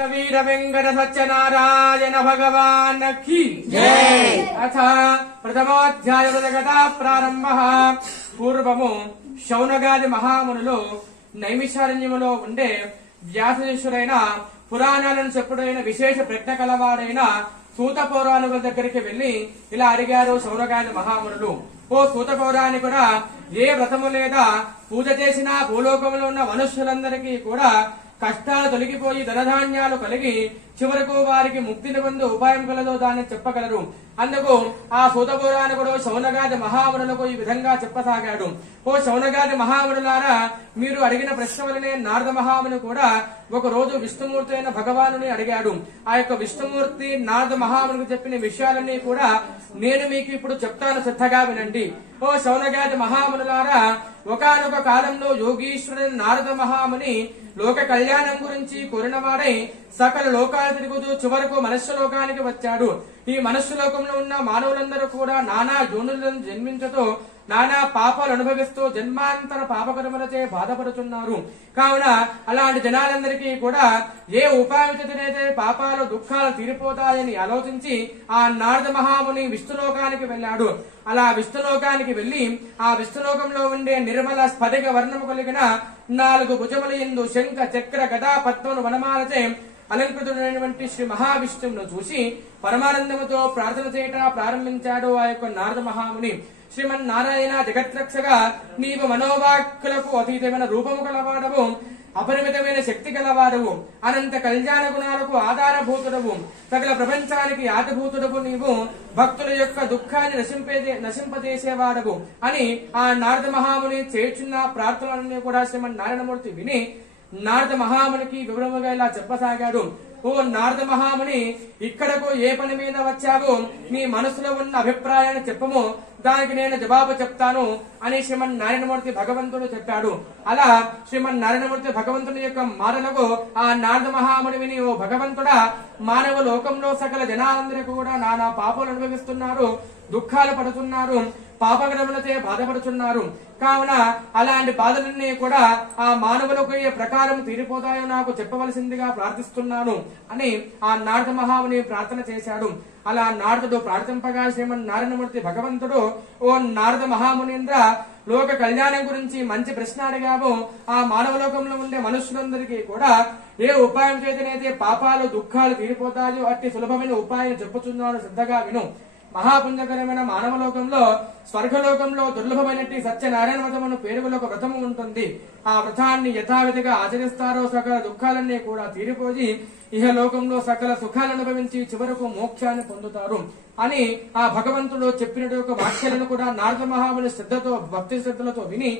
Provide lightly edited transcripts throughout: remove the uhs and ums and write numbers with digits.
वीर वेंकट सत्यनारायण भगवान की जय। अथ प्रथमोऽध्याय कथा प्रारंभ। पूर्वము శౌనగాది మహామునులు నైమిషారణ్యములో ఉండే వ్యాసశిష్యుడైన పురాణాలను చెప్పుడైన విశేష ప్రజ్ఞ కలవాడైన సూత పౌరాణికుల దగ్గరికి వెళ్లి ఇలా అడిగారు శౌనగాది మహామునులు. ఓ సూత పౌరాణికుడా, ఏ వ్రతము లేదా పూజ చేసినా భూలోకంలో ఉన్న మనుష్యులందరికీ కూడా కష్టాలు తొలగిపోయి ధనధాన్యాలు కలిగి చివరకు వారికి ముక్తిని పొందే ఉపాయం కలదో దాన్ని చెప్పగలరు. అందుకు ఆ సూత పౌరాణికుడు శౌనగాది మహామునులకు ఈ విధంగా చెప్పసాగాడు. ఓ శౌనగాది మహామునులారా, మీరు అడిగిన ప్రశ్న వలనే నారద మహాముని కూడా ఒక రోజు విష్ణుమూర్తి అయిన భగవానుని అడిగాడు. ఆ యొక్క విష్ణుమూర్తి నారద మహామునికి చెప్పిన విషయాలన్నీ కూడా నేను మీకు ఇప్పుడు చెప్తాను, శ్రద్ధగా వినండి. ఓ శౌనగాది మహామునులారా, ఒకానొక కాలంలో యోగీశ్వరుని నారద మహాముని లోక కళ్యాణం గురించి కోరినవాడై సకల లోకాలు తిరుగుతూ చివరకు మనుష్య లోకానికి వచ్చాడు. ఈ మనుష్య లోకంలో ఉన్న మానవులందరూ కూడా నానా యోనులను జన్మించుతూ నానా పాపాలు అనుభవిస్తూ జన్మాంతర పాపకర్మలచే బాధపడుతున్నారు. కావున అలాంటి జనాలందరికీ కూడా ఏ ఉపాయం చేతనైతే పాపాలు దుఃఖాలు తీరిపోతాయని ఆలోచించి ఆ నారద మహాముని విష్ణులోకానికి వెళ్ళాడు. అలా విష్ణులోకానికి వెళ్లి ఆ విష్ణులోకంలో ఉండే నిర్మల స్ఫటిక వర్ణము కలిగిన 4 భుజముల యందు శంఖ చక్ర గదా పద్మను వనమాలచే అలంకృతుడైనటువంటి శ్రీ మహావిష్ణువును చూసి పరమానందముతో ప్రార్థన చేయట ప్రారంభించాడు ఆ యొక్క నారద మహాముని. శ్రీమన్నారాయణ, జగత్రక్షగా నీవు మనోవాక్కులకు అతీతమైన రూపము గలవాడవు, అపరిమితమైన శక్తి గలవాడవు, అనంత కళ్యాణ గుణాలకు ఆధారభూతుడవు, సకల ప్రపంచానికి ఆదిభూతుడవు, నీవు భక్తుల యొక్క దుఃఖాన్ని నశింపజేసేవాడవు అని ఆ నారద మహాముని చేస్తున్న ప్రార్థనలన్నీ కూడా శ్రీమన్నారాయణమూర్తి విని నారద మహామునికి వివరముగా ఇలా చెప్పసాగాడు. ఓ నారద మహాముని, ఇక్కడకు ఏ పని మీద వచ్చావో నీ మనసులో ఉన్న అభిప్రాయాన్ని చెప్పము, దానికి నేను జవాబు చెప్తాను అని శ్రీమన్నారాయణమూర్తి భగవంతుడు చెప్పాడు. అలా శ్రీమన్నారాయణమూర్తి భగవంతుని యొక్క మాటలకు ఆ నారద మహాముని విని, ఓ భగవంతుడా, మానవ లోకంలో సకల జనాలందరూ కూడా నానా పాపాలు అనుభవిస్తున్నారు, దుఃఖాలు పడుతున్నారు, పాపగ్రములచే బాధపడుతున్నారు. కావున అలాంటి బాధలన్నీ కూడా ఆ మానవులకు ఏ ప్రకారం తీరిపోతాయో నాకు చెప్పవలసిందిగా ప్రార్థిస్తున్నాను అని ఆ నారద మహాముని ప్రార్థన చేశాడు. అలా నారదుడు ప్రార్థింపగా శ్రీమన్నారాయణమూర్తి భగవంతుడు, ఓ నారద మహామునీంద్ర, లోక కళ్యాణం గురించి మంచి ప్రశ్న అడిగావు. ఆ మానవ లోకంలో ఉండే మనుషులందరికీ కూడా ఏ ఉపాయం చేతనైతే పాపాలు దుఃఖాలు తీరిపోతాయో అట్టి సులభమైన ఉపాయం చెప్పుతున్నాను, శ్రద్ధగా విను. మహాపుణ్యకరమైన మానవ లోకంలో స్వర్గలోకంలో దుర్లభమైనట్టి సత్యనారాయణ వ్రతమును పేరుగల ఒక వ్రతము ఉంటుంది. ఆ వ్రతాన్ని యథావిధిగా ఆచరిస్తారో సకల దుఃఖాలన్నీ కూడా తీరిపోయి ఇహలోకంలో సకల సుఖాలు అనుభవించి చివరకు మోక్షాన్ని పొందుతారు అని ఆ భగవంతుడు చెప్పినట్టు ఒక వాక్యాలను కూడా నారద మహాముని శ్రద్ధతో భక్తి శ్రద్ధలతో విని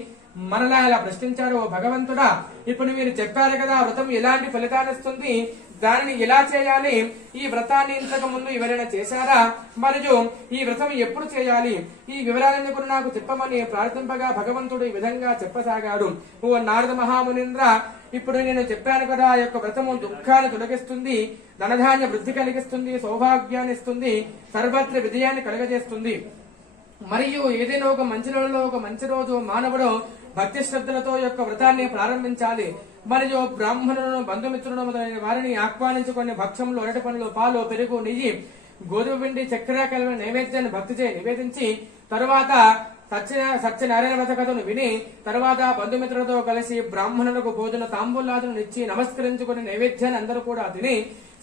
మరలా ఇలా ప్రశ్నించాడు. ఓ భగవంతుడా, ఇప్పుడు మీరు చెప్పారు కదా వ్రతం ఎలాంటి ఫలితాన్ని ఇస్తుంది, దానిని ఎలా చేయాలి, ఈ వ్రతాన్ని ఇంతకు ముందు ఎవరైనా చేశారా, మరియు ఈ వ్రతం ఎప్పుడు చేయాలి, ఈ వివరాలన్నీ కూడా నాకు చెప్పమని ప్రార్థింపగా భగవంతుడు ఈ విధంగా చెప్పసాగాడు. ఓ నారద మహామునీంద్ర, ఇప్పుడు నేను చెప్పాను కదా, ఆ యొక్క వ్రతము దుఃఖాన్ని తొలగిస్తుంది, ధనధాన్య వృద్ధి కలిగిస్తుంది, సౌభాగ్యాన్ని ఇస్తుంది, సర్వత్ర విజయాన్ని కలుగజేస్తుంది. మరియు ఏదైనా ఒక మంచి నెలలో ఒక మంచి రోజు మానవుడు భక్తి శ్రద్ధలతో యొక్క వ్రతాన్ని ప్రారంభించాలి. మరియు బ్రాహ్మణులను, బంధుమిత్రులను మొదలైన వారిని ఆహ్వానించుకుని భక్ష్యములు, అరటి పండ్లు, పాలు, పెరుగు, నెయ్యి, గోధుమ పిండి, చక్కెర కలిగిన నైవేద్యాన్ని భక్తిచే నివేదించి తరువాత సత్యనారాయణ వ్రత కథను విని తరువాత బంధుమిత్రులతో కలిసి బ్రాహ్మణులకు భోజన తాంబూలాదులను ఇచ్చి నమస్కరించుకుని నైవేద్యాన్ని అందరూ కూడా తిని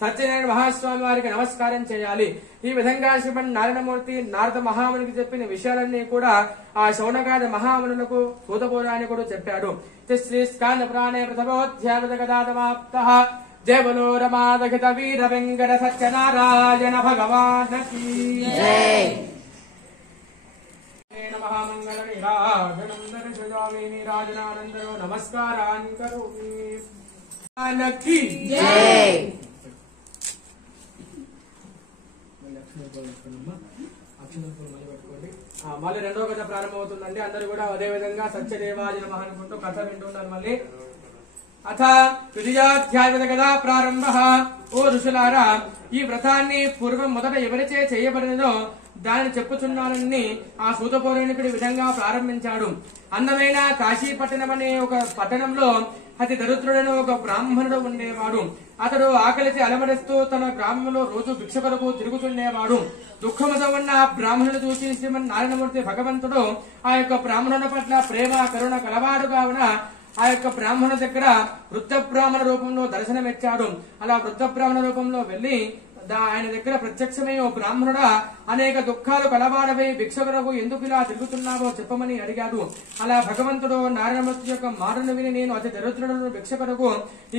సత్యనారాయణ మహాస్వామి వారికి నమస్కారం చేయాలి. ఈ విధంగా శ్రీమన్నారాయణమూర్తి నారద మహామునికి చెప్పిన విషయాలన్నీ కూడా ఆ శౌనగాది మహామునులకు సూత పౌరాణికుడు చెప్పాడు. శ్రీ స్కాంద పురాణే ప్రథమోధ్యాయ గదాదమాప్తః. జయ బలో రమాదఘిత వీర వెంకట సత్యనారాయణ భగవాన్ కీ జై. మహామంగళ నీరాజనం దర్శయామి, నీరాజనానందరో నమస్కారాన్ కరోమి. జై. మళ్ళీ రెండో కథ ప్రారంభమవుతుందండి. అందరూ కూడా అదే విధంగా సత్యదేవాయ నమః అనుకుంటూ కథ వింటున్నారు. మళ్ళీ అథ తృతీయాధ్యాయ కథ ప్రారంభ. ఓ ఋషులారా, ఈ వ్రతాన్ని పూర్వం మొదట ఎవరిచే చేయబడినదో దానిని చెప్పుచున్నానని ఆ సూత పౌరాణికుడి విధంగా ప్రారంభించాడు. అందమైన కాశీ పట్టణం అనే ఒక పట్టణంలో అతి దరిద్రుడైన ఒక బ్రాహ్మణుడు ఉండేవాడు. అతడు ఆకలిసి అలమడిస్తూ తన గ్రామంలో రోజు భిక్ష కొరకు తిరుగుతుండేవాడు. దుఃఖముతో ఉన్న ఆ బ్రాహ్మణుడు చూసి శ్రీమన్ నారాయణమూర్తి భగవంతుడు ఆ యొక్క బ్రాహ్మణుల పట్ల ప్రేమ కరుణ కలవాడు కావున ఆ యొక్క బ్రాహ్మణ దగ్గర వృద్ధ బ్రాహ్మణ రూపంలో దర్శనమిచ్చాడు. అలా వృద్ధ బ్రాహ్మణ రూపంలో వెళ్లి ఆయన దగ్గర ప్రత్యక్షమై ఓ బ్రాహ్మణుడా, అనేక దుఃఖాలు కలవాడవై భిక్ష కొరకు ఎందుకు ఇలా తిరుగుతున్నావో చెప్పమని అడిగాడు. అలా భగవంతుడు నారాయణమూర్తి యొక్క మాటను విని, నేను అతి దరిద్రులను భిక్ష కొరకు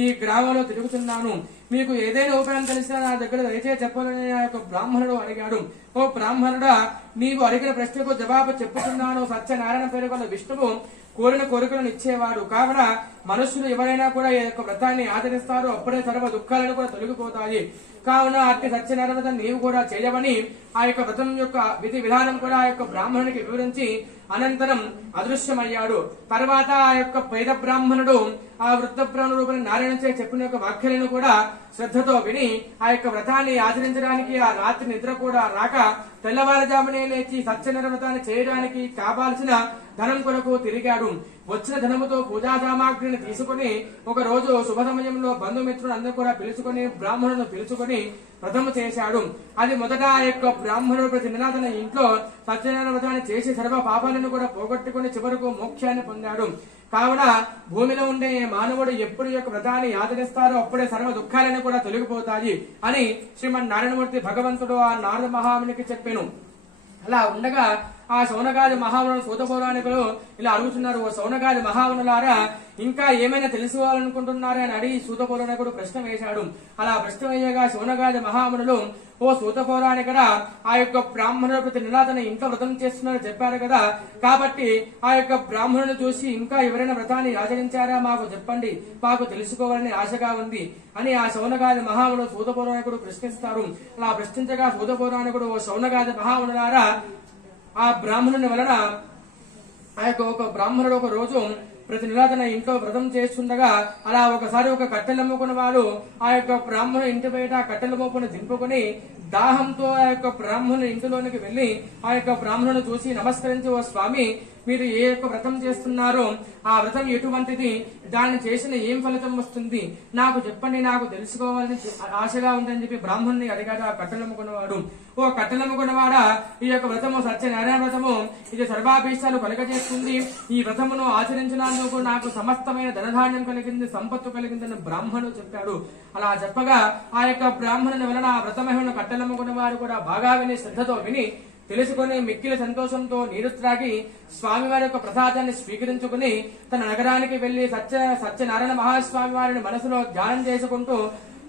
ఈ గ్రామంలో తిరుగుతున్నాను, మీకు ఏదైనా ఉపాయం తెలిసినా నా దగ్గర దయచేసి చెప్పాలని ఆ యొక్క బ్రాహ్మణుడు అడిగాడు. ఓ బ్రాహ్మణుడా, నీవు అడిగిన ప్రశ్నకు జవాబు చెప్పుతున్నాను. సత్యనారాయణ పేరు గల విష్ణువు కోరిన కోరికలను ఇచ్చేవాడు. కావున మనుషులు ఎవరైనా కూడా ఈ యొక్క వ్రతాన్ని ఆచరిస్తారు, అప్పుడే సర్వ దుఃఖాలను కూడా తొలగిపోతాయి. కావున అట్టి సత్యనారాయణ వ్రతం నీవు కూడా చేయవని ఆ యొక్క వ్రతం యొక్క విధి విధానం కూడా ఆ యొక్క బ్రాహ్మణునికి వివరించి అనంతరం అదృశ్యమయ్యాడు. తర్వాత ఆ యొక్క పేద బ్రాహ్మణుడు ఆ వృద్ధ బ్రాహ్మణుడు రూపంలో నారాయణ చెప్పిన యొక్క వాక్యాలను కూడా శ్రద్ధతో విని ఆ యొక్క వ్రతాన్ని ఆచరించడానికి ఆ రాత్రి నిద్ర కూడా రాక తెల్లవారుజామునే లేచి సత్యనారాయణ వ్రతాన్ని చేయడానికి కావాల్సిన ధనం కొరకు తిరిగాడు. వచ్చిన ధనముతో పూజా సామాగ్రిని తీసుకుని ఒక రోజు శుభ సమయంలో బంధుమిత్రులు అందరూ కూడా పిలుచుకుని బ్రాహ్మణులను పిలుచుకుని వ్రతము చేశాడు. అది మొదట ఆ యొక్క బ్రాహ్మణుడు ప్రతి నెల తన ఇంట్లో సత్యనారాయణ వ్రతాన్ని చేసి సర్వ పాపాలను కూడా పోగొట్టుకుని చివరకు మోక్షాన్ని పొందాడు. కావున భూమిలో ఉండే మానవుడు ఎప్పుడు యొక్క వ్రతాన్ని ఆచరిస్తారో అప్పుడే సర్వ దుఃఖాలను కూడా తొలగిపోతాయి అని శ్రీమన్ నారాయణమూర్తి భగవంతుడు ఆ నారద మహామునికి చెప్పాను. అలా ఉండగా ఆ శౌనకాది మహామునులు సూత పౌరాణికులు ఇలా అడుగుతున్నారు, ఓ శౌనకాది మహామునులారా, ఇంకా ఏమైనా తెలుసుకోవాలనుకుంటున్నారా అని అడిగి సూత పౌరాణికుడు ప్రశ్న వేశాడు. అలా ప్రశ్న వేయగా శౌనకాది మహామునులు, ఓ సూత పౌరాణికుడా, ఆ యొక్క బ్రాహ్మణుడు ప్రతి నెల తన ఇంట్లో వ్రతం చేస్తున్నారని చెప్పారు కదా, కాబట్టి ఆ యొక్క బ్రాహ్మణుని చూసి ఇంకా ఎవరైనా వ్రతాన్ని ఆచరించారా మాకు చెప్పండి, మాకు తెలుసుకోవాలని ఆశగా ఉంది అని ఆ శౌనకాది మహామునుడు సూత పౌరాణికుడు ప్రశ్నిస్తారు. అలా ప్రశ్నించగా సూత పౌరాణికుడు, ఓ శౌనకాది మహామునులారా, ఆ బ్రాహ్మణుని వలన ఆ యొక్క ఒక బ్రాహ్మణుడు ఒక రోజు ప్రతి నెల తన ఇంట్లో వ్రతం చేస్తుండగా అలా ఒకసారి ఒక కట్టెలు అమ్ముకున్న వాడు ఆ యొక్క బ్రాహ్మణుడు ఇంటి బయట కట్టెల మోపును దింపుకుని దాహంతో ఆ యొక్క బ్రాహ్మణుని ఇంటిలోనికి వెళ్లి ఆ యొక్క బ్రాహ్మణుని చూసి నమస్కరించి, ఓ స్వామి, మీరు ఏ యొక్క వ్రతం చేస్తున్నారో ఆ వ్రతం ఎటువంటిది, దాన్ని చేసిన ఏం ఫలితం వస్తుంది, నాకు చెప్పండి, నాకు తెలుసుకోవాలని ఆశగా ఉందని చెప్పి బ్రాహ్మణుని అడిగాడు ఆ కట్టెలమ్ముకున్నవాడు. ఓ కట్టెలమ్ముకున్నవాడా, ఈ యొక్క వ్రతము సత్యనారాయణ వ్రతము ఇది సర్వాభీష్టాలు కలగజేస్తుంది. ఈ వ్రతమును ఆచరించినందుకు నాకు సమస్తమైన ధనధాన్యం కలిగింది, సంపత్తు కలిగిందని బ్రాహ్మణుడు చెప్పాడు. అలా చెప్పగా ఆ యొక్క బ్రాహ్మణుని వలన ఆ వ్రతమహిమను కట్టెలమ్ముకున్న వారు కూడా బాగా విని శ్రద్ధతో విని తెలుసుకుని మిక్కిలి సంతోషంతో నీరు త్రాగి స్వామివారి యొక్క ప్రసాదాన్ని స్వీకరించుకుని తన నగరానికి వెళ్లి సత్యనారాయణ మహాస్వామి వారిని మనసులో ధ్యానం చేసుకుంటూ,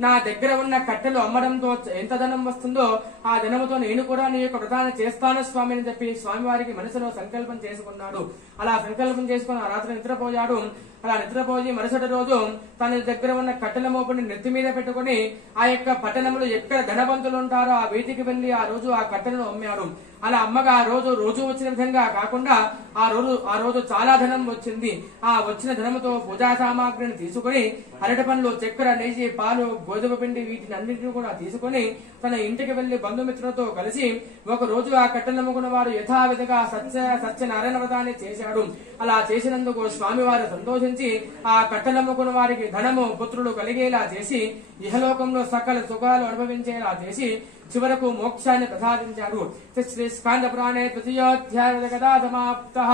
నా దగ్గర ఉన్న కట్టెలు అమ్మడంతో ఎంత ధనం వస్తుందో ఆ ధనముతో నేను కూడా నీ యొక్క వ్రతాన్ని చేస్తాను స్వామి అని చెప్పి స్వామివారికి మనసులో సంకల్పం చేసుకున్నాడు. అలా సంకల్పం చేసుకుని ఆ రాత్రి నిద్రపోయాడు. అలా నిద్రపోయి మరుసటి రోజు తన దగ్గర ఉన్న కట్టెల మోపుని నెత్తి మీద పెట్టుకుని ఆ యొక్క పట్టణంలో ఎక్కడ ధనవంతులు ఉంటారో ఆ వీధికి వెళ్లి ఆ రోజు ఆ కట్టెలను అమ్మాడు. అలా అమ్మగా ఆ రోజు వచ్చిన విధంగా కాకుండా ఆ రోజు చాలా ధనం వచ్చింది. ఆ వచ్చిన ధనముతో పూజా సామాగ్రిని తీసుకుని అరటి పండ్లు, చక్కెర, నెయ్యి, పాలు, గోధుమ పిండి వీటిని అన్నింటినీ కూడా తీసుకుని తన ఇంటికి వెళ్లి బంధుమిత్రులతో కలిసి ఒక రోజు ఆ కట్టెలమ్ముకున్న వాడు యథావిధిగా సత్యనారాయణ వ్రతాన్ని చేశాడు. అలా చేసినందుకు స్వామివారు సంతోషించి ఆ కట్టెలమ్ముకున్న వారికి ధనము, పుత్రులు కలిగేలా చేసి ఇహలోకంలో సకల సుఖాలు అనుభవించేలా చేసి చివరకు మోక్షాన్ని ప్రసాదించాడు. శ్రీ స్కాంద పురాణే తృతీయోధ్యాయ కథా సమాప్తః.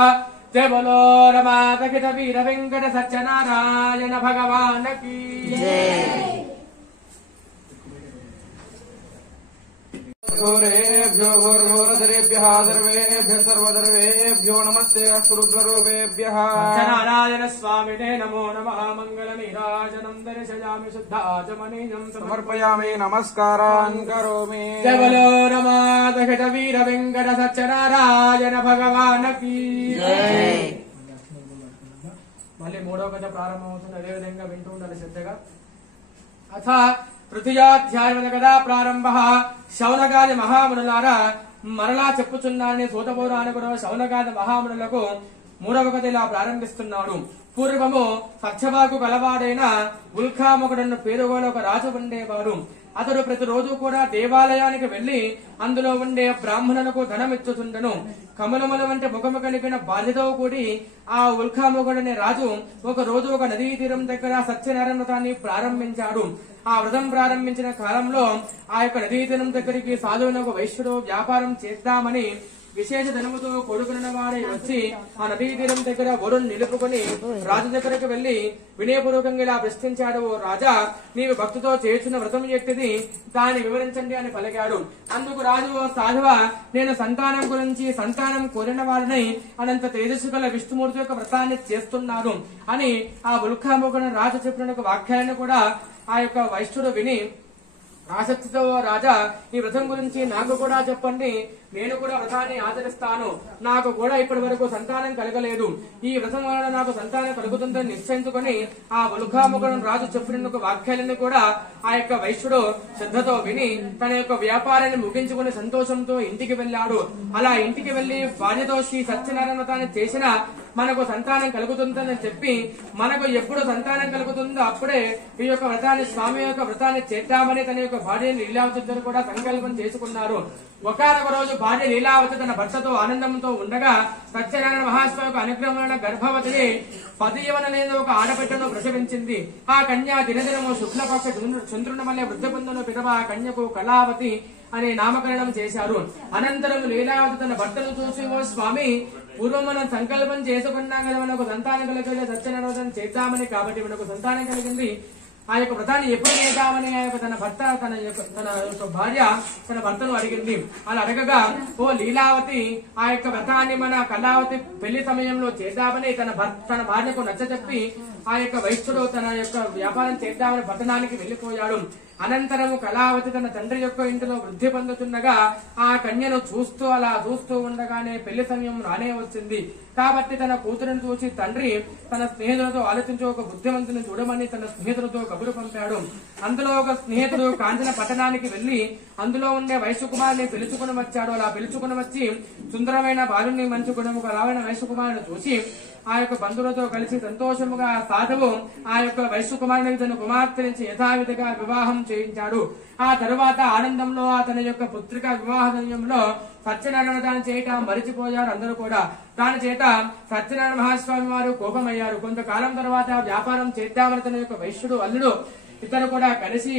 జయ బలో రమాతఖిత వీర వెంకట సత్యనారాయణ భగవాన్ కీ జై. గౌరేభ్యో గౌరగౌరధరేభ్యః సర్వేభ్యః సర్వధర్వేభ్యో నమస్తే అస్తు రుద్రరూపేభ్యః. సత్యనారాయణ స్వామినే నమో నమః. మంగళ నీరాజనం దర్శయామి శుద్ధాచమనీయం సమర్పయామి నమస్కారాన్ కరోమి. జయ బలో రమాతఖిత వీర వెంకట సత్యనారాయణ భగవాన్ కీ జై. మళ్ళీ మూడవ కథ ప్రారంభమవుతుంది. అదేవిధంగా వింటూ ఉండాలి శ్రద్ధగా. అథ తృతీయాధ్యాయ కథా ప్రారంభ. శౌనకాది మహామునులారా, మరలా చెప్పుచున్నానని సూత పౌరాణికుడు శౌనకాది మహామునులకు మూడవ కథ ఇలా ప్రారంభిస్తున్నాడు. పూర్వము సత్యవాకు కలవాడైన ఉల్కాముఖుడన్న పేరుగోల ఒక రాజు ఉండేవాడు. అతడు ప్రతిరోజు కూడా దేవాలయానికి వెళ్లి అందులో ఉండే బ్రాహ్మణులకు ధనమిచ్చుతుండెను. కమలముల వంటి ముఖము కలిగిన బాధ్యతో కూడి ఆ ఉల్కాముఖుడనే రాజు ఒక రోజు ఒక నదీ తీరం దగ్గర సత్యనారాయణ వ్రతాన్ని ప్రారంభించాడు. ఆ వ్రతం ప్రారంభించిన కాలంలో ఆ యొక్క నదీ తీరం దగ్గరికి సాధువునకు వైశ్యుడు వ్యాపారం చేద్దామని విశేష ధనముతో కొడుకున్న వాడే వచ్చి ఆ నదీ తీరం దగ్గర ఒడును నిలుపుకొని రాజు దగ్గరకు వెళ్లి వినయపూర్వకంగా ఇలా ప్రశ్నించాడు, ఓ రాజా, నీవు భక్తితో చేస్తున్న వ్రతం ఎట్టిది, దాన్ని వివరించండి అని పలికాడు. అందుకు రాజు, ఓ సాధువ, నేను సంతానం గురించి సంతానం కోరిన వాడిని అనంత తేజస్సు గల విష్ణుమూర్తి యొక్క వ్రతాన్ని చేస్తున్నాను అని ఆ ఉల్కాముఖుని రాజు చెప్పిన వాక్యాలను కూడా ఆ యొక్క వైష్ణుడు విని ఆసక్తితో, రాజా, ఈ వ్రతం గురించి నాకు కూడా చెప్పండి, నేను కూడా వ్రతాన్ని ఆచరిస్తాను. నాకు కూడా ఇప్పటి వరకు సంతానం కలగలేదు. ఈ వ్రతం వలన నాకు సంతానం కలుగుతుందని నిశ్చయించుకొని ఆ ఉల్కాముఖుడు రాజు చెప్పిన వాక్యాలను కూడా ఆ యొక్క వైశ్యుడు శ్రద్ధతో విని తన యొక్క వ్యాపారాన్ని ముగించుకుని సంతోషంతో ఇంటికి వెళ్లాడు. అలా ఇంటికి వెళ్లి భార్యతో శ్రీ సత్యనారాయణ వ్రతాన్ని చేసిన మనకు సంతానం కలుగుతుందని చెప్పి, మనకు ఎప్పుడు సంతానం కలుగుతుందో అప్పుడే ఈ యొక్క వ్రతాన్ని, స్వామి యొక్క వ్రతాన్ని చేద్దామని తన యొక్క భార్య లీలావతితో కూడా సంకల్పం చేసుకున్నారు. ఒకనొక రోజు భార్య లీలావతి తన భర్తతో ఆనందంతో ఉండగా సత్యనారాయణ మహాస్వామి యొక్క అనుగ్రహమైన గర్భవతిని 10 యవన లేని ఒక ఆడబిడ్డను ప్రసవించింది. ఆ కన్య దినదినము శుక్లపక్ష చంద్రుని వల్లే వృద్ధ పొందను పిదవ ఆ కన్యకు కళావతి అనే నామకరణం చేశారు. అనంతరం లీలావతి తన భర్తను చూసి, ఓ స్వామి, పూర్వం మనం సంకల్పం చేసుకున్నాం కదా, మనకు సంతానం కలిగే సత్యనారాయణ చేద్దామని, కాబట్టి మనకు సంతానం కలిగింది, ఆ యొక్క వ్రతాన్ని ఎప్పుడు చేద్దామని ఆ యొక్క తన భర్త తన యొక్క భార్య తన భర్తను అడిగింది. అలా అడగగా, ఓ లీలావతి, ఆ యొక్క వ్రతాన్ని మన కళావతి పెళ్లి సమయంలో చేద్దామని తన భార్యకు నచ్చచెప్పి ఆ యొక్క వైశ్యుడు తన యొక్క వ్యాపారం చేద్దామని పట్టణానికి వెళ్లిపోయాడు. అనంతరము కళావతి తన తండ్రి యొక్క ఇంటిలో వృద్ధి పొందుతుండగా ఆ కన్యను అలా చూస్తూ ఉండగానే పెళ్లి సమయం రానే వచ్చింది. కాబట్టి తన కూతురును చూసి తండ్రి తన స్నేహితులతో ఆలోచించి ఒక బుద్ధిమంతుని చూడమని తన స్నేహితులతో కబురు పంపాడు. అందులో ఒక స్నేహితుడు కాంచన పట్టణానికి వెళ్లి అందులో ఉండే వైశ్య కుమారుని పిలుచుకుని వచ్చాడు. అలా పిలుచుకుని వచ్చి సుందరమైన బాలుని మంచి గుణము అలావైన వైశ్య కుమారుని చూసి ఆ యొక్క బంధువులతో కలిసి సంతోషముగా సాధువు ఆ యొక్క వైశ్య కుమారునికి తన కుమార్తె నుంచి యథావిధిగా వివాహం చేయించాడు. ఆ తరువాత ఆనందంలో తన యొక్క పుత్రిక వివాహ సమయంలో సత్యనారాయణ వ్రతాన్ని చేయటం మరిచిపోయారు అందరూ కూడా. దాని చేత సత్యనారాయణ మహాస్వామి వారు కోపమయ్యారు. కొంతకాలం తర్వాత వ్యాపారం చేద్దామని తన యొక్క వైశ్యుడు అల్లుడు ఇద్దరు కూడా కలిసి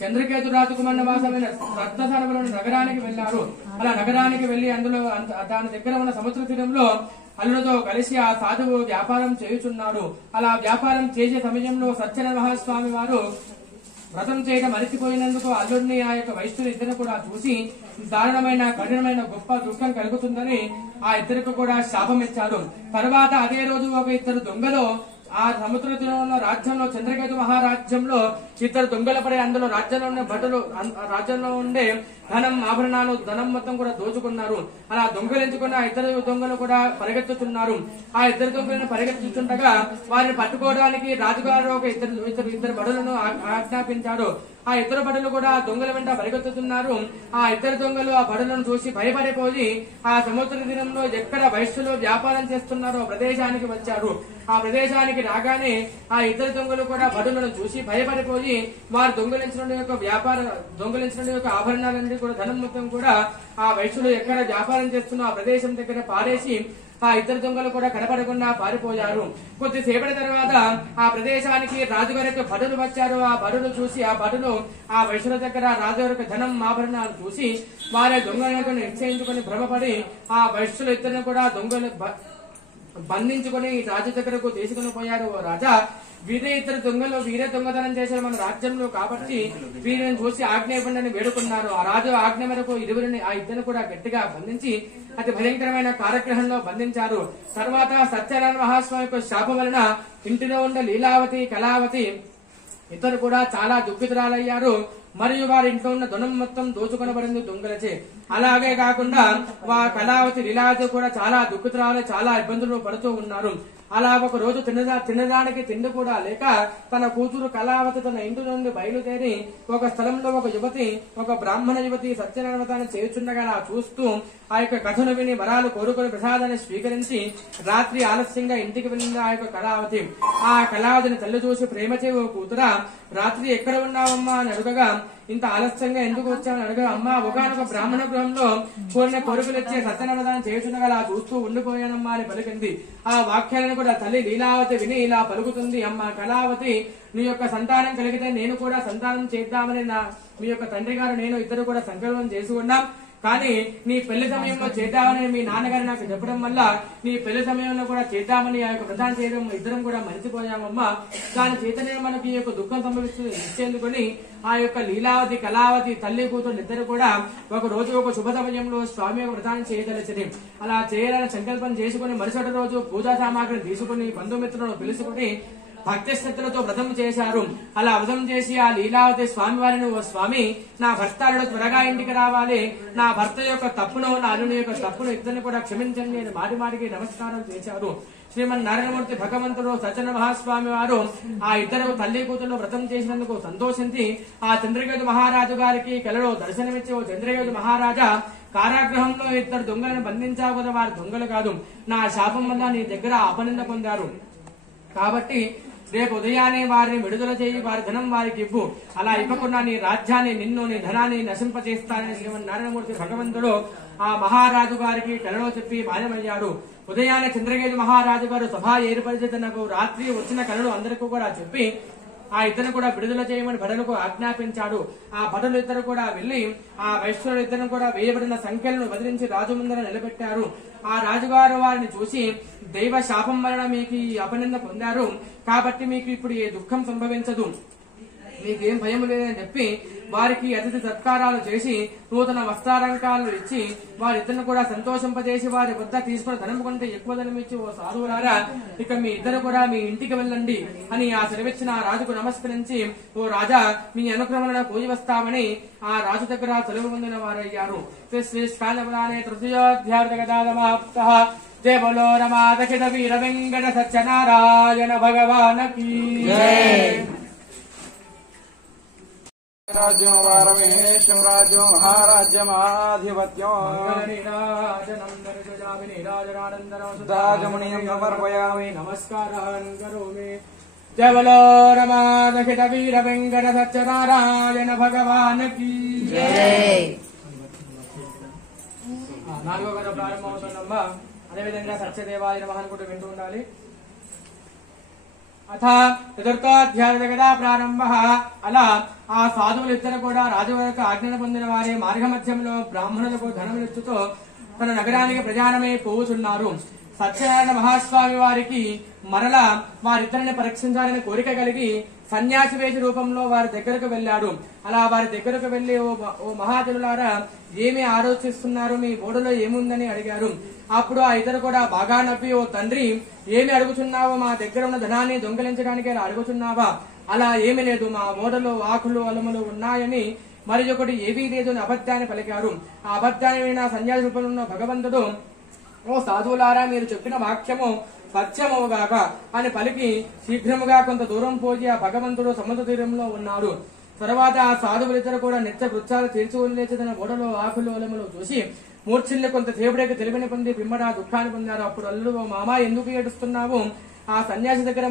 చంద్రకేతు రాజకుమార్ వాసమైన రత్నసరవలోని నగరానికి వెళ్లారు. అలా నగరానికి వెళ్లి అందులో దాని దగ్గర ఉన్న సముద్ర తీరంలో అల్లుడితో కలిసి ఆ సాధువు వ్యాపారం చేయుచున్నాడు. అలా వ్యాపారం చేసే సమయంలో సత్యనారాయణ మహాస్వామి వారు వ్రతం చేయడం మరిచిపోయినందుకు అల్లుడిని ఆ యొక్క వైశ్యులు ఇద్దరు కూడా చూసి దారుణమైన కఠినమైన గొప్ప దుఃఖం కలుగుతుందని ఆ ఇద్దరికి కూడా శాపం ఇచ్చారు. తర్వాత అదే రోజు ఒక ఇద్దరు దొంగలు ఆ సముద్ర తీరంలో రాజ్యంలో చంద్రకేతు మహారాజ్యంలో ఇద్దరు దొంగలు పడి అందులో రాజ్యంలో ఉండే భటులు రాజ్యంలో ఉండే ధనం ఆభరణాలు ధనం మొత్తం కూడా దోచుకున్నారు. అలా దొంగలించుకున్న ఆ ఇద్దరు దొంగలు కూడా పరిగెత్తుతున్నారు. ఆ ఇద్దరు దొంగలను పరిగెత్తుతుండగా వారిని పట్టుకోవడానికి రాజుగారు ఒక ఇద్దరు భటులను ఆజ్ఞాపించాడు. ఆ ఇద్దరు భటులు కూడా దొంగల వెంట పరిగెత్తుతున్నారు. ఆ ఇద్దరు దొంగలు ఆ భటులను చూసి భయపడిపోయి ఆ సముద్ర తీరంలో ఎక్కడ వైశ్యులు వ్యాపారం చేస్తున్నారో ప్రదేశానికి వచ్చారు. ఆ ప్రదేశానికి రాగానే ఆ ఇద్దరు దొంగలు కూడా భటులను చూసి భయపడిపోయి వారు దొంగలించిన యొక్క ఆభరణాలన్నీ కూడా ధనం మొత్తం కూడా ఆ వైశ్యులు ఎక్కడ వ్యాపారం చేస్తున్న ఆ ప్రదేశం దగ్గర పారేసి ఆ ఇద్దరు దొంగలు కూడా కనపడకుండా పారిపోయారు. కొద్దిసేపటి తర్వాత ఆ ప్రదేశానికి రాజుగారి యొక్క భటులు వచ్చారు. ఆ భటులు చూసి ఆ భటులు ఆ వైశ్యుల దగ్గర రాజుగారి యొక్క ధనం ఆభరణాలు చూసి వారి దొంగలను నిశ్చయించుకుని భ్రమపడి ఆ వైశ్యులు ఇద్దరిని కూడా దొంగలు బంధించుకుని రాజు దగ్గరకు తీసుకుని పోయారు. ఓ రాజా, వీరే దొంగతనం చేశారు మన రాజ్యంలో, కాబట్టి వీరిని చూసి ఆజ్ఞ ఇవ్వండి వేడుకున్నారు. ఆ రాజు ఆజ్ఞ మేరకు ఆ ఇద్దరు కూడా గట్టిగా బంధించి అతి భయంకరమైన కారాగృహంలో బంధించారు. తర్వాత సత్యనారాయణ మహాస్వామి యొక్క శాపం వలన ఇంటిలో ఉండే లీలావతి కళావతి ఇద్దరు కూడా చాలా దుఃఖితురాలయ్యారు. మరియు వారి ఇంట్లో ఉన్న ధనం మొత్తం దోచుకొనబడింది దొంగలచే. అలాగే కాకుండా కళావతి లీలావతి కూడా చాలా దుఃఖితురాలు, చాలా ఇబ్బందులు పడుతూ ఉన్నారు. అలా ఒక రోజు తినడానికి తిండి కూడా లేక తన కూతురు కళావతి తన ఇంటి నుండి బయలుదేరి ఒక స్థలంలో ఒక బ్రాహ్మణ యువతి సత్యనారాయణ వ్రతాన్ని చేయుచుండగా అలా చూస్తూ ఆ యొక్క కథను విని వరాలు కోరుకుని ప్రసాదాన్ని స్వీకరించి రాత్రి ఆలస్యంగా ఇంటికి వెళ్ళింది ఆ యొక్క కళావతి. ఆ కళావతిని తల్లి చూసి ప్రేమచే, ఓ కూతురా, రాత్రి ఎక్కడ ఉన్నావమ్మా అని అడగగా, ఇంత ఆలస్యంగా ఎందుకు వచ్చామని అడగగా, అమ్మా ఒకనొక బ్రాహ్మణ గృహంలో కోరిన కోరికలు వచ్చే సత్యనవదానం చేస్తుండగా అలా చూస్తూ ఉండిపోయానమ్మా అని పలికింది. ఆ వాక్యాలను కూడా తల్లి లీలావతి విని ఇలా పలుకుతుంది, అమ్మా కళావతి, నీ యొక్క సంతానం కలిగితే నేను కూడా సంతానం చేద్దామని మీ యొక్క తండ్రి గారు నేను ఇద్దరు కూడా సంకల్పం చేసి ఉన్నాం. కానీ నీ పెళ్లి సమయంలో చేద్దామని మీ నాన్నగారు నాకు చెప్పడం వల్ల నీ పెళ్లి సమయంలో కూడా చేద్దామని ఆ యొక్క వ్రతాన్ని చేయడం ఇద్దరం కూడా మరిచిపోయామమ్మా. దాని చేతనే మనకి ఈ యొక్క దుఃఖం సంభవిస్తుంది ఇచ్చేందుకుని ఆ యొక్క లీలావతి కళావతి తల్లి కూతురు ఇద్దరు కూడా ఒక రోజు ఒక శుభ సమయంలో స్వామి యొక్క వ్రతాన్ని చేయదలిచింది. అలా చేయాలని సంకల్పం చేసుకుని మరుసటి రోజు పూజా సామాగ్రిని తీసుకుని బంధుమిత్రులను పిలుచుకుని భక్తి శ్రద్ధలతో వ్రతం చేశారు. అలా వ్రతం చేసి ఆ లీలావతి స్వామి వారిని, ఓ స్వామి, నా భర్త త్వరగా ఇంటికి రావాలి, నా భర్త యొక్క తప్పును నా అల్లుని యొక్క తప్పును ఇద్దరిని కూడా క్షమించండి అని మాటి మాటికి నమస్కారం చేశారు. శ్రీమన్ నారాయణమూర్తి భగవంతుడు సత్యన మహాస్వామి వారు ఆ ఇద్దరు తల్లి కూతురు వ్రతం చేసినందుకు సంతోషించి ఆ చంద్రకేతు మహారాజు గారికి కలలో దర్శనమిచ్చి, ఓ చంద్రకేతు మహారాజా, కారాగృహంలో ఇద్దరు దొంగలను బంధించావు కదా, వారు దొంగలు కాదు, నా శాపం వల్ల నీ దగ్గర అపనింద పొందారు. కాబట్టి రేపు ఉదయాన్నే వారిని విడుదల చేయి, వారి ధనం వారికి ఇవ్వు. అలా ఇవ్వకుండా నీ రాజ్యాన్ని, నిన్ను, నీ ధనాన్ని నశింపచేస్తానని శ్రీమన్ నారాయణమూర్తి భగవంతుడు ఆ మహారాజు గారికి కలలో చెప్పి మాయమయ్యాడు. ఉదయాన్నే చంద్రకేతు మహారాజు గారు సభ ఏర్పరిచి తనకు రాత్రి వచ్చిన కలను అందరికీ కూడా చెప్పి ఆ ఇద్దరు కూడా విడుదల చేయమని భటులకు ఆజ్ఞాపించాడు. ఆ భటులు ఇద్దరు కూడా వెళ్లి ఆ వైశ్యులు ఇద్దరు కూడా వేయబడిన సంఖ్యలను వదిలించి రాజు ముందర నిలబెట్టారు. ఆ రాజుగారు వారిని చూసి, దైవ శాపం వలన మీకు ఈ అపనింద పొందారు, కాబట్టి మీకు ఇప్పుడు ఏ దుఃఖం సంభవించదు, మీకేం భయం లేదని చెప్పి వారికి అతిథి సత్కారాలు చేసి నూతన వస్త్రాలంకారాలు ఇచ్చి వారిద్దరిని కూడా సంతోషింపజేసి వారి వద్ద తీసుకుని ధనం కొంటే ఎక్కువ ధనం ఇచ్చి, ఓ సాధువులారా, ఇక మీ ఇద్దరు కూడా మీ ఇంటికి వెళ్ళండి అని ఆ సెలవిచ్చిన ఆ రాజుకు నమస్కరించి, ఓ రాజా, మీ అనుక్రమణ పోయి వస్తామని ఆ రాజు దగ్గర సెలవు పొందిన వారయ్యారు. శ్రీ స్కాందపురాణే తృతీయోధ్యాయ జయ బలో రమాదఖిత వీర వెంకట సత్యనారాయణ భగవాన్ కీ राज्यों वारमेश्वर राज्यों महाराज्यमाधिपत्यों सुधाजमनीयं समर्पयामि नमस्कारं करोमि। जय बोलो रमादखित वीर वेंकट सत्यनारायण भगवान की जय। నాలుగో గద ప్రారంభమవుతుందమ్మా. అదేవిధంగా సత్యదేవాయ నమః అనుకుంటూ వింటూ ఉండాలి. అథ చతుర్థాధ్యాయ గదా ప్రారంభ. అలా ఆ సాధువులు ఇద్దరు కూడా రాజు యొక్క ఆజ్ఞను పొందిన వారి మార్గ మధ్యంలో బ్రాహ్మణులకు ధనములిచ్చుతో తన నగరానికి ప్రయాణమై పోవుచున్నారు. సత్యనారాయణ మహాస్వామి వారికి మరలా వారిద్దరిని పరీక్షించాలని కోరిక కలిగి సన్యాసి వేష రూపంలో వారి దగ్గరకు వెళ్లాడు. అలా వారి దగ్గరకు వెళ్లి, ఓ మహాజనులారా, ఏమి ఆలోచిస్తున్నారు, మీ ఓడలో ఏముందని అడిగారు. అప్పుడు ఆ ఇద్దరు కూడా బాగా నవ్వి, ఓ తండ్రి, ఏమి అడుగుతున్నావో, మా దగ్గర ఉన్న ధనాన్ని దొంగలించడానికి అలా అడుగుతున్నావా? అలా ఏమీ లేదు, మా ఓడలో ఆకులు అలములు ఉన్నాయని, మరి ఒకటి ఏవీ లేదు అని అబద్ధాన్ని పలికారు. ఆ అబద్ధాన్ని విన్న సన్యాసి రూపంలో ఉన్న భగవంతుడు, ఓ సాధువులారా, మీరు చెప్పిన వాక్యము సత్యమవుగాక అని పలికి శీఘ్రముగా కొంత దూరం పోయి ఆ భగవంతుడు సముద్ర తీరంలో ఉన్నాడు. తర్వాత ఆ సాధువులిద్దరు కూడా నిత్య వృక్షాలు తీర్చి ఉండేసి తన ఓడలో ఆకులు అలములు చూసి మూర్ఛిల్లి కొంత దేవుడికి తెలివిని పొంది పిమ్మట దుఃఖాన్ని పొందారు. అప్పుడు అల్లుడు, ఓ మామ, ఎందుకు ఏడుస్తున్నావు? ఆ సన్యాసి దగ్గర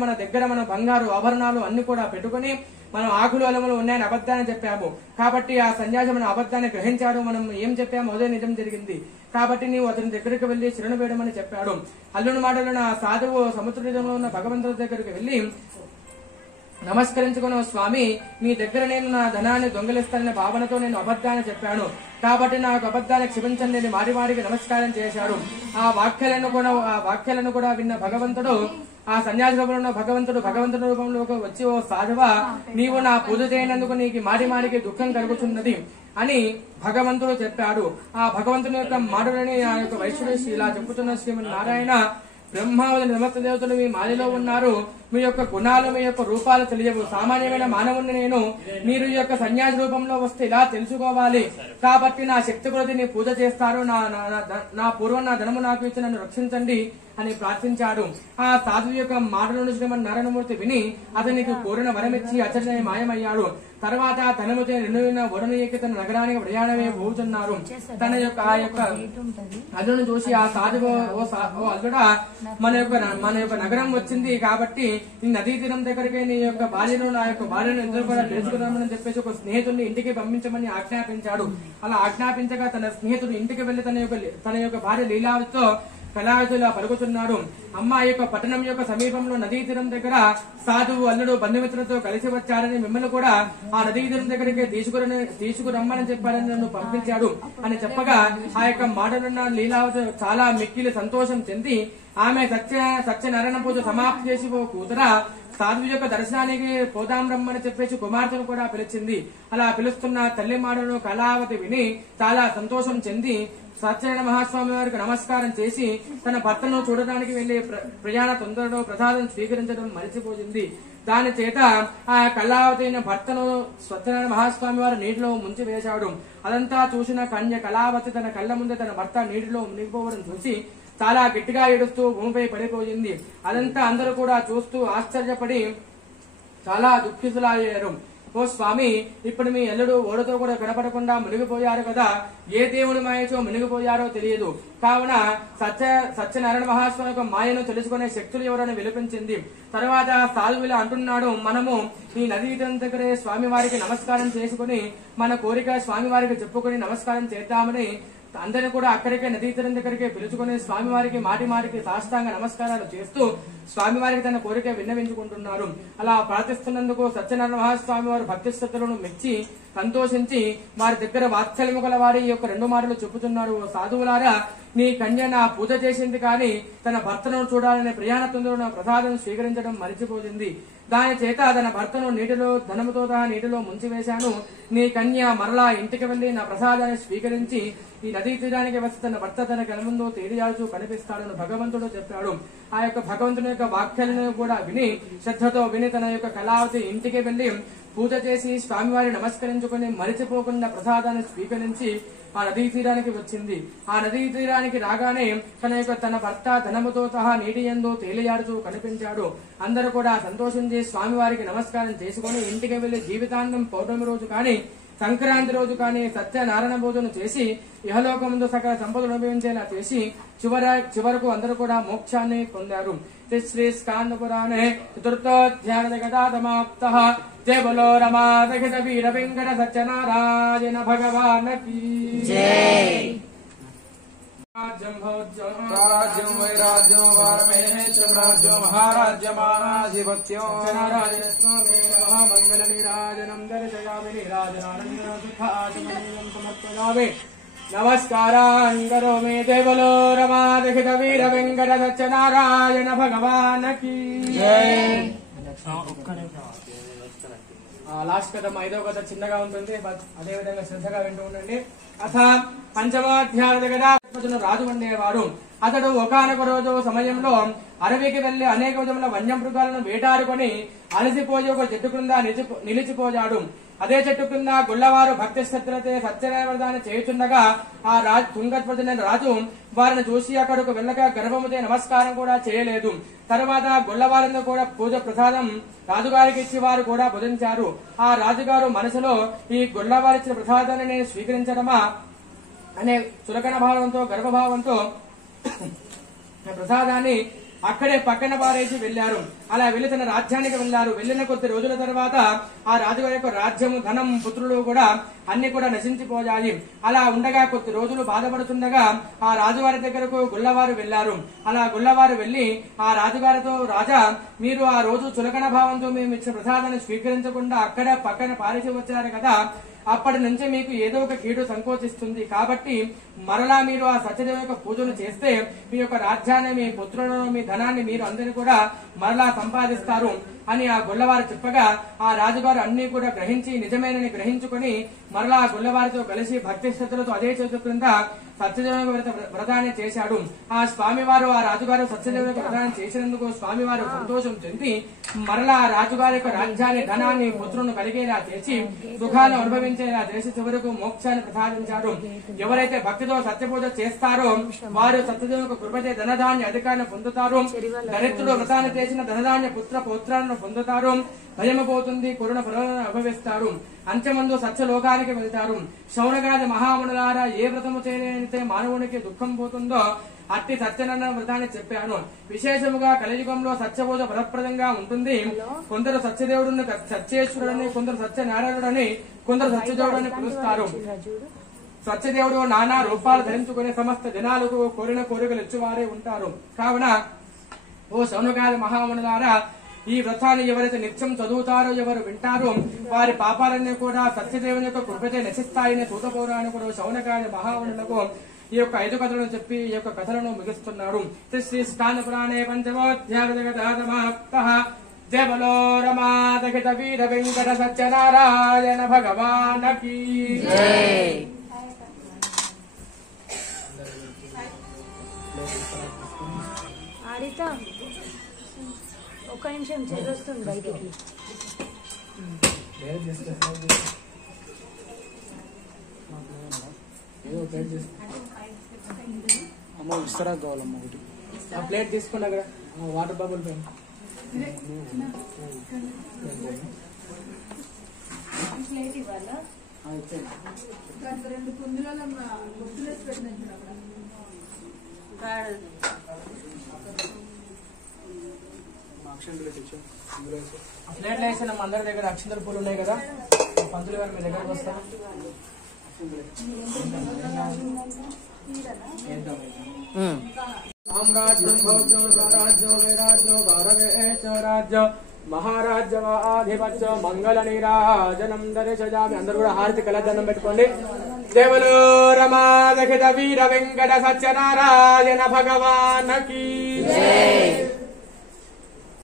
మన బంగారు ఆభరణాలు అన్ని కూడా పెట్టుకుని మనం ఆకులు అలములు ఉన్నాయని అబద్ధాన్ని చెప్పాము. కాబట్టి ఆ సన్యాసి మన అబద్ధాన్ని గ్రహించాడు. మనం ఏం చెప్పాము అదే నిజం జరిగింది. కాబట్టి నీవు అతని దగ్గరికి వెళ్లి శరణు వేయడమని చెప్పాడు. అల్లుని మాటలను ఆ సాధువు సముద్రంలో ఉన్న భగవంతుడి దగ్గరికి వెళ్లి నమస్కరించుకున్న, స్వామి, మీ దగ్గర నేను నా ధనాన్ని దొంగలిస్తాననే భావనతో నేను అబద్ధాన్ని చెప్పాను, కాబట్టి నాకు అబద్ధాన్ని క్షమించండి అని మాడికి నమస్కారం చేశాడు. ఆ వాక్యాలను కూడా విన్న భగవంతుడు, ఆ సన్యాసి రూపంలో ఉన్న భగవంతుడి రూపంలోకి వచ్చి, ఓ సాధువా, నీవు నా పూజ చేయనందుకు నీకు మాడికి దుఃఖం కలుగుతున్నది అని భగవంతుడు చెప్పాడు. ఆ భగవంతుని యొక్క మాటలని ఆ యొక్క వైశ్యుడు ఇలా చెప్పుతున్న శ్రీమన్ నారాయణ, బ్రహ్మావళి సమస్త దేవతలు మీ మాయలో ఉన్నారు. మీ యొక్క గుణాలు, మీ యొక్క రూపాలు తెలియవు. సామాన్యమైన మానవుని నేను, మీరు ఈ యొక్క సన్యాసి రూపంలో వస్తే ఇలా తెలుసుకోవాలి. కాబట్టి నా శక్తి కొలది నీ పూజ చేస్తారు. నా పూర్వం నా ధనము నాకు ఇచ్చి నన్ను రక్షించండి అని ప్రార్థించాడు. ఆ సాధువు యొక్క మాటలను శ్రీమన్ నారాయణమూర్తి విని అతనికి కోరిన వరమిచ్చి అచరణ మాయమయ్యాడు. తర్వాత ధనముతో రెండున్న వరుణ ఎక్కి తన నగరానికి ప్రయాణమే పోతున్నారు. తన యొక్క ఆ యొక్క అల్లును చూసి ఆ సాధువు, ఓ అల్లుడా, మన యొక్క నగరం వచ్చింది, కాబట్టి నీ నదీ తీరం దగ్గరికి నీ యొక్క భార్యను నా యొక్క భార్యను ఇద్దరు కూడా తెలుసుకున్నామని చెప్పేసి ఒక స్నేహితుడిని ఇంటికి పంపించమని ఆజ్ఞాపించాడు. అలా ఆజ్ఞాపించగా తన స్నేహితుడు ఇంటికి వెళ్లి తన యొక్క భార్య లీలావతితో కళావతిలా పలుకుతున్నాడు. అమ్మ యొక్క పట్టణం యొక్క సమీపంలో నదీ తీరం దగ్గర సాధువు అల్లుడు బంధుమిత్రులతో కలిసి వచ్చారని మిమ్మల్ని కూడా ఆ నదీ తీరం దగ్గరికి తీసుకురమ్మని చెప్పారని నన్ను పంపించాడు అని చెప్పగా ఆ యొక్క మాటలున్న లీలావతి చాలా మిక్కిలి సంతోషం చెంది ఆమె సత్యనారాయణ పూజ సమాప్తి చేసి ఓ కూతుర సాధువు యొక్క దర్శనానికి పోదాం రమ్మని చెప్పేసి కుమార్తెను కూడా పిలిచింది. అలా పిలుస్తున్న తల్లి మాటను కళావతి విని చాలా సంతోషం చెంది సత్యనారాయణ మహాస్వామి వారికి నమస్కారం చేసి తన భర్తను చూడడానికి వెళ్లి ప్రయాణ తొందరలో ప్రసాదం స్వీకరించడం మరిచిపోయింది. దాని చేత ఆ కళావతి అయిన భర్తను సత్యనారాయణ మహాస్వామి వారు నీటిలో ముంచి వేశాడు. అదంతా చూసిన కన్య కళావతి తన కళ్ళ ముందే తన భర్త నీటిలో మునిగిపోవడం చూసి చాలా గట్టిగా ఏడుస్తూ భూమిపై పడిపోయింది. అదంతా అందరూ కూడా చూస్తూ ఆశ్చర్యపడి చాలా దుఃఖితులయ్యారు. ఓ స్వామి, ఇప్పుడు మీ అల్లుడు ఓడతో కూడా కనపడకుండా మునిగిపోయారు కదా, ఏ దేవుడి మాయతో మునిగిపోయారో తెలియదు. కావున సత్యనారాయణ మహాస్వామి యొక్క మాయను తెలుసుకునే శక్తులు ఎవరని విలిపించింది. తర్వాత సాధువులు అంటున్నాడు, మనము ఈ నదీ దగ్గరే స్వామి వారికి నమస్కారం చేసుకుని మన కోరిక స్వామి వారికి చెప్పుకుని నమస్కారం చేద్దామని అందరినీ కూడా అక్కడికే నదీ తీరం దగ్గరికి పిలుచుకుని స్వామివారికి మాటికి సాష్టాంగ నమస్కారాలు చేస్తూ స్వామివారికి తన కోరిక విన్నవించుకుంటున్నారు. అలా ప్రార్థిస్తున్నందుకు సత్యనారాయణ మహాస్వామి వారు భక్తి శ్రద్ధలను మెచ్చి సంతోషించి వారి దగ్గర వాత్సల్యము గల వారి యొక్క 2 మాటలు చెబుతున్నారు. ఓ సాధువులారా, నీ కన్య నా పూజ చేసింది కానీ తన భర్తను చూడాలనే ప్రయాణ తొందరలో నా ప్రసాదం స్వీకరించడం మరిచిపోయింది. దాని చేత తన భర్తను ధనముతో నీటిలో ముంచివేశాను. నీ కన్య మరలా ఇంటికి వెళ్లి నా ప్రసాదాన్ని స్వీకరించి ఈ నదీ తీరానికి వచ్చి తన భర్త తన కళ్ళ ముందు తేలియాడుతూ కనిపిస్తాడని భగవంతుడు చెప్పాడు. ఆ యొక్క భగవంతుని యొక్క వాక్యాలను కూడా విని శ్రద్ధతో విని తన యొక్క కళావతి ఇంటికి వెళ్లి పూజ చేసి స్వామివారి నమస్కరించుకుని మరిచిపోకుండా ప్రసాదాన్ని స్వీకరించి ఆ నదీ తీరానికి వచ్చింది. ఆ నదీ తీరానికి రాగానే తన భర్త ధనముతో సహా నీటి యందు తేలియాడుతూ కనిపించాడు. అందరూ కూడా సంతోషించి స్వామివారికి నమస్కారం చేసుకుని ఇంటికి వెళ్లి జీవితాంతం పౌర్ణమి రోజు కానీ సంక్రాంతి రోజు కానీ సత్యనారాయణ పూజను చేసి ఇహలోకముందు సకల సంపదలు అనుభవించేలా చేసి చివరకు అందరూ కూడా మోక్షాన్ని పొందారు. శ్రీ స్కాంద పురాణే చతుర్థోధ్యాయ జగదాసమాప్తః. జయ బలో రమాదహిత వీర వెంకట సత్యనారాయణ భగవాన్ కీ జై. स्वराज्यं वैराज्यं वारमेश्वरं राज्यं महाराज्यमानाधिपत्यं नारायण स्वामी नमः. मंगल नीराजनं दर्शयामि नीराजनानन्दं सुखाचमनीयं समर्पयामि. नमस्कारान् करोमि. जय बोलो रमादहित वीर वेंकट सत्यनारायण भगवान की जय. లాస్ట్ కథ 5వ కథ చిన్నగా ఉంటుంది, అదే విధంగా శ్రద్ధగా వింటూ ఉండండి. అథ పంచమాధ్యాయుడు కదా రాజు ఉండేవాడు. అతడు ఒకానొక రోజు సమయంలో అడవికి వెళ్లి అనేక విధముల వన్యమృగాలను వేటాడుకొని అలసిపోయి ఒక చెట్టు క్రింద నిలిచిపోయాడు. అదే చెట్టు క్రింద గొల్లవారు భక్తి శ్రద్ధలతో సత్యనారాయణ చేయుచుండగా ఆ తుంగధ్వజుడైన రాజు వారిని చూసి అక్కడకు వెళ్ళక గర్భముతో నమస్కారం కూడా చేయలేదు. తర్వాత గొల్లవారిని కూడా పూజ ప్రసాదం రాజుగారికి ఇచ్చి వారు కూడా భుజించారు. ఆ రాజుగారు మనసులో ఈ గొల్లవారిచ్చిన ప్రసాదాన్ని నేను స్వీకరించడమా అనే చులకన భావంతో గర్భభావంతో ప్రసాదాన్ని అక్కడే పక్కన పారేసి వెళ్లారు. అలా వెళ్లి తన రాజ్యానికి వెళ్లారు. వెళ్లిన కొద్ది రోజుల తర్వాత ఆ రాజుగారి యొక్క రాజ్యము, ధనం, పుత్రులు కూడా అన్ని కూడా నశించిపోయాయి. అలా ఉండగా కొద్ది రోజులు బాధపడుతుండగా ఆ రాజుగారి దగ్గరకు గుల్లవారు వెళ్లారు. అలా గుల్లవారు వెళ్లి ఆ రాజుగారితో, రాజా, మీరు ఆ రోజు చులకన భావంతో మేము ఇచ్చిన ప్రసాదాన్ని స్వీకరించకుండా అక్కడ పక్కన పారేసి వచ్చారు కదా, అప్పటి నుంచి మీకు ఏదో ఒక కీడు సంకోచిస్తుంది. కాబట్టి మరలా మీరు ఆ సత్యదేవ యొక్క పూజలు చేస్తే మీ యొక్క రాజ్యాన్ని, మీ పుత్రులను, మీ ధనాన్ని మీరు అందరినీ కూడా మరలా సంపాదిస్తారు అని ఆ గొల్లవారు చెప్పగా ఆ రాజుగారు అన్ని కూడా గ్రహించి నిజమేనని గ్రహించుకుని మరలా ఆ గొల్లవారితో కలిసి భక్తి శ్రద్ధలతో అదే చేతు క్రింద సత్యదేవ వ్రతాన్ని చేశాడు. ఆ స్వామివారు, ఆ రాజుగారు సత్యదేవ వ్రతాన్ని చేసినందుకు స్వామివారు సంతోషం చెంది మరలా ఆ రాజుగారి యొక్క రాజ్యాన్ని, ధనాన్ని, పుత్రులను కలిగేలా చేసి సుఖాలను అనుభవించేలా చేసి చివరకు మోక్షాన్ని ప్రసాదించాడు. ఎవరైతే భక్తితో సత్యపూజ చేస్తారో వారు సత్యదేవ యొక్క కృపచే ధనధాన్య అధికారాన్ని పొందుతారు. దరిద్రుడు వ్రతాన్ని చేసిన ధనధాన్య పుత్ర పౌత్రాలను పొందుతారు. భయము పోతుంది, కరుణ ఫలాలను అనుభవిస్తారు. అంత్యమందు సత్యలోకానికి వెళ్తారు. శౌనకాది మహామునులారా, ఏ వ్రతము చేయలేనితే మానవునికి దుఃఖం పోతుందో అట్టి సత్యనారాయణ వ్రతాన్ని చెప్పాను. విశేషముగా కలియుగంలో సత్యబోధ ఫలప్రదంగా ఉంటుంది. కొందరు సత్యదేవుడిని సత్యేశ్వరుడని, కొందరు సత్యనారాయణుడని, కొందరు సత్యదేవుడని పిలుస్తారు. సత్యదేవుడు నానా రూపాలు ధరించుకుని సమస్త జనాలకు కోరిన కోరికలు ఇచ్చేవారే ఉంటారు. కావున ఓ శౌనకాది మహామునులారా, ఈ వ్రతాన్ని ఎవరైతే నిత్యం చదువుతారో, ఎవరు వింటారో వారి పాపాలన్నీ కూడా సత్యదేవుని యొక్క కృపతే నశిస్తాయని సూత పౌరాణికుడు శౌనకాది మహామునులకు ఈ యొక్క 5 కథలను చెప్పి ఈ యొక్క కథలను ముగిస్తున్నాడు. శ్రీ స్కాంద పురాణే పంచమోధ్యాయ జయ బలో రమాదహిత వీర వెంకట సత్యనారాయణ భగవాన్ కీ జై. ఆడిత ఒక్క నిమిషం చెరొస్తుంది బయటికి. అమ్మ విస్తరా కావాలమ్మ ఒకటి. ఆ ప్లేట్ తీసుకున్నా కదా, వాటర్ బబుల్ పెన్. ప్లేట్ ఇవ్వాలా? ప్లేట్లు వేసి మన అందరి దగ్గర అక్షంతల పూలు ఉన్నాయి కదా, పంతులు గారు మీ దగ్గరకు వస్తారు. మహారాజ్యమాధిపత్య మంగళ నీరాజనం దర్శయామి. అందరూ కూడా హారతి కళాదండం పెట్టుకోండి. దేవలో రమాదహిత వీర వెంకట సత్యనారాయణ భగవాన్ కీ జై.